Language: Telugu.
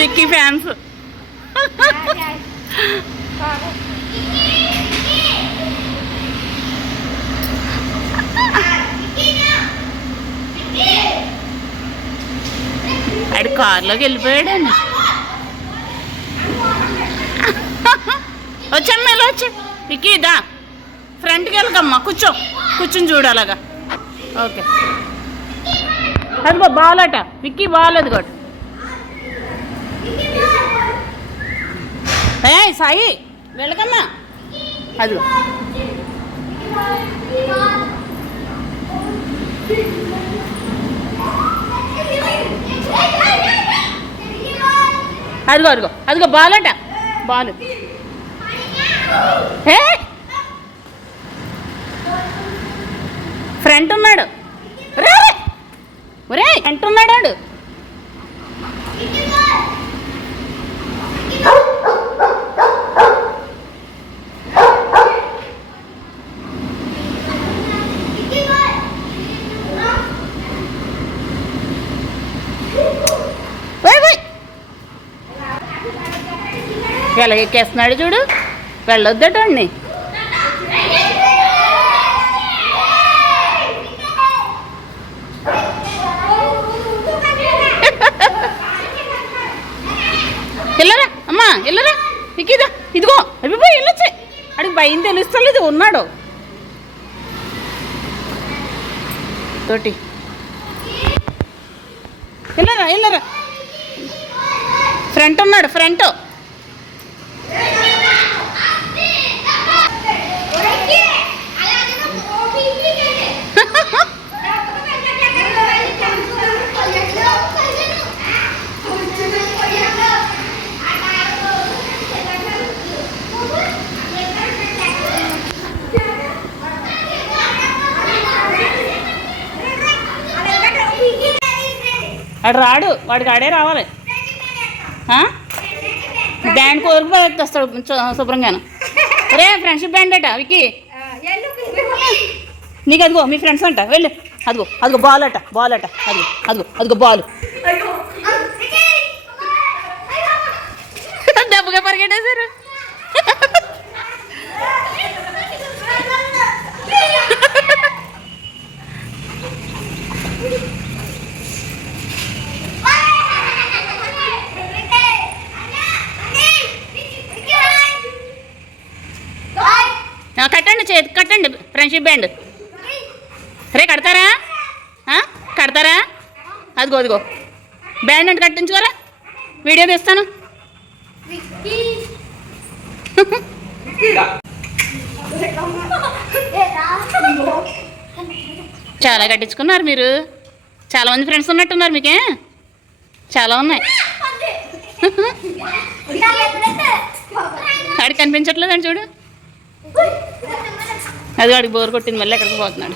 డాన్స్ ఆడు కారులోకి వెళ్ళిపోయాడండి వచ్చాం మేలు వచ్చి విక్కీ దా. ఫ్రంట్కి వెళ్ళకమ్మా కూర్చో. కూర్చుని చూడాలగా ఓకే. అది బాగాలట విక్కీ బాగాలేదు కూడా. ఏ సాయి వెళ్ళకమ్మా. అది. అదిగో అదిగో అదిగో బాలట బాలు. ఏ? ఫ్రంట్ ఉన్నాడు. ఒరే ఫ్రంట్ ఉన్నాడాడు? ఎలా ఎక్కేస్తున్నాడు చూడు. వెళ్ళొద్దటండి వెళ్ళరా అమ్మా వెళ్ళరా ఇక్కిదా ఇదిగో అభిపోయి వెళ్ళొచ్చే. అడిగి భయం తెలుస్తలేదు ఉన్నాడు. తోటి. వెళ్ళరా వెళ్ళరా ఫ్రంట్ ఉన్నాడు ఫ్రంట్. వాడు రాడు వాడికి ఆడే రావాలి? బ్యాండ్ కోరుకు వస్తాడు శుభ్రంగాను. రే ఫ్రెండ్షిప్ బ్యాండ్ అట వికి నీకు అదిగో మీ ఫ్రెండ్స్ అంట వెళ్ళు. అదిగో అదిగో బాల్ అట బాల్ అట. అదిగో అదిగో అదిగో బాల్ దెబ్బగా పరిగెట్టేశారు. కట్టండి చేతి కట్టండి ఫ్రెండ్షిప్ బ్యాండ్ రే కడతారా? కడతారా? అదిగో అదిగో. బ్యాండ్ అంటే కట్టించుకోరా? వీడియో తీస్తాను. చాలా కట్టించుకున్నారు మీరు. చాలా మంది ఫ్రెండ్స్ ఉన్నట్టున్నారు మీకే. చాలా ఉన్నాయి. ఆడికి కనిపించట్లేదండి చూడు. అది వాడికి బోర్ కొట్టింది మళ్ళీ ఎక్కడికి పోతున్నాడు